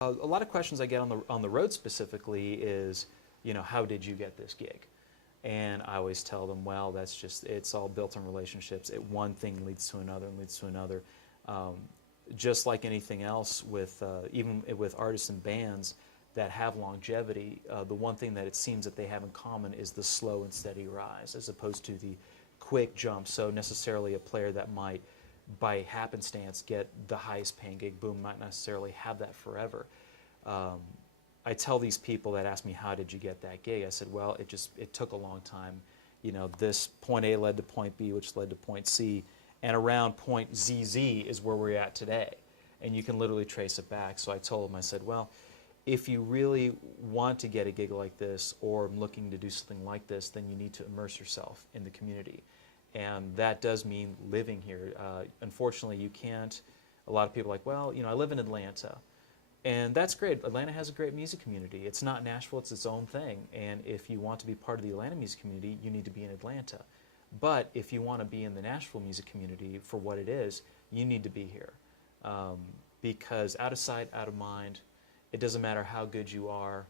A lot of questions I get on the road specifically is, how did you get this gig? And I always tell them, well, it's all built on relationships. One thing leads to another and leads to another. Um, just like anything else, even with artists and bands that have longevity, the one thing that it seems that they have in common is the slow and steady rise, as opposed to the quick jump. So necessarily a player that might, by happenstance, get the highest paying gig, boom, might necessarily have that forever. I tell these people that ask me, how did you get that gig? I said, well, it took a long time. This point A led to point B, which led to point C, and around point ZZ is where we're at today. And you can literally trace it back. So I told them, I said, well, if you really want to get a gig like this or looking to do something like this, then you need to immerse yourself in the community. And that does mean living here. Unfortunately, you can't. A lot of people are like, well, I live in Atlanta. And that's great. Atlanta has a great music community. It's not Nashville, it's its own thing. And if you want to be part of the Atlanta music community, you need to be in Atlanta. But if you want to be in the Nashville music community for what it is, you need to be here. Because out of sight, out of mind, it doesn't matter how good you are,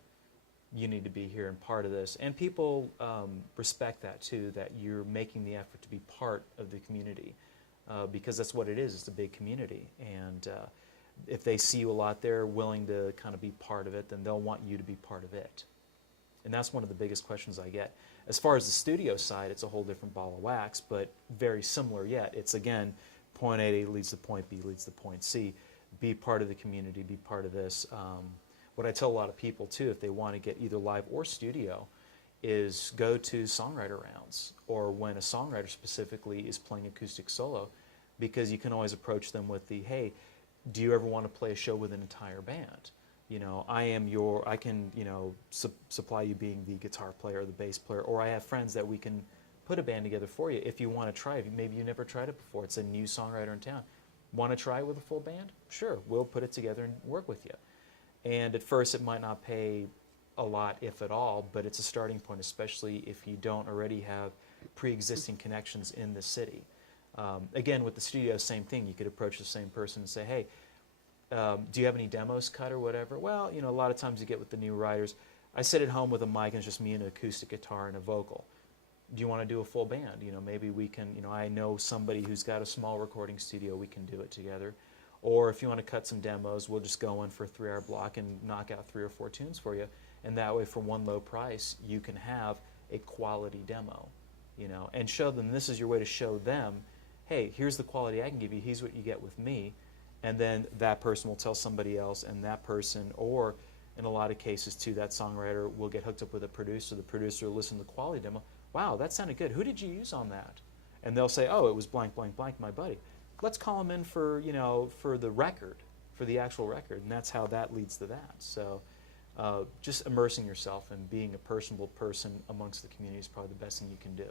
you need to be here and part of this. And people respect that too, that you're making the effort to be part of the community. Because that's what it is, it's a big community. And if they see you a lot there, willing to kind of be part of it, then they'll want you to be part of it. And that's one of the biggest questions I get. As far as the studio side, it's a whole different ball of wax, but very similar yet. It's, again, point A leads to point B, leads to point C. Be part of the community, be part of this. What I tell a lot of people, too, if they want to get either live or studio, is go to songwriter rounds, or when a songwriter specifically is playing acoustic solo, because you can always approach them with the, hey, do you ever want to play a show with an entire band? I can, supply you being the guitar player or the bass player, or I have friends that we can put a band together for you if you want to try it. Maybe you never tried it before. It's a new songwriter in town. Want to try it with a full band? Sure, we'll put it together and work with you. And at first it might not pay a lot, if at all, but it's a starting point, especially if you don't already have pre-existing connections in the city. Again, with the studio, same thing. You could approach the same person and say, hey, do you have any demos cut or whatever? Well, a lot of times you get with the new writers, I sit at home with a mic and it's just me and an acoustic guitar and a vocal. Do you want to do a full band? Maybe we can, I know somebody who's got a small recording studio, we can do it together. Or if you want to cut some demos, we'll just go in for a 3-hour block and knock out 3 or 4 tunes for you. And that way, for one low price, you can have a quality demo, and show them, this is your way to show them, hey, here's the quality I can give you, here's what you get with me. And then that person will tell somebody else, and that person, or in a lot of cases too, that songwriter will get hooked up with a producer. The producer will listen to the quality demo. Wow, that sounded good. Who did you use on that? And they'll say, oh, it was blank, blank, blank, my buddy. Let's call him in for, for the record, for the actual record. And that's how that leads to that. So just immersing yourself and being a personable person amongst the community is probably the best thing you can do.